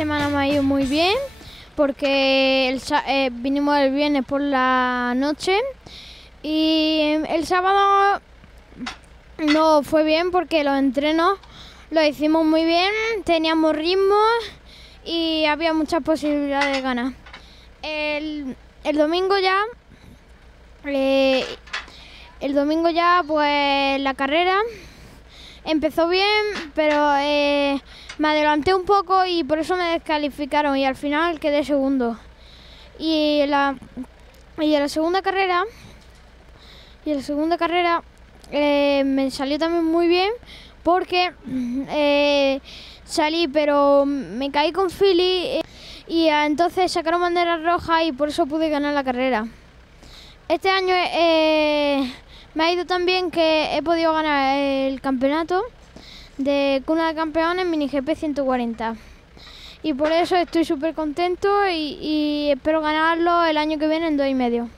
semana me ha ido muy bien porque vinimos el viernes por la noche y el sábado no fue bien porque los entrenos los hicimos muy bien, teníamos ritmo y había muchas posibilidades de ganar. El domingo ya pues la carrera empezó bien, pero me adelanté un poco y por eso me descalificaron y al final quedé segundo. Y en la segunda carrera me salió también muy bien porque salí, pero me caí con Philly y entonces sacaron bandera roja y por eso pude ganar la carrera. Este año me ha ido tan bien que he podido ganar el campeonato de Cuna de Campeones Mini GP 140 y por eso estoy súper contento y espero ganarlo el año que viene en 2,5.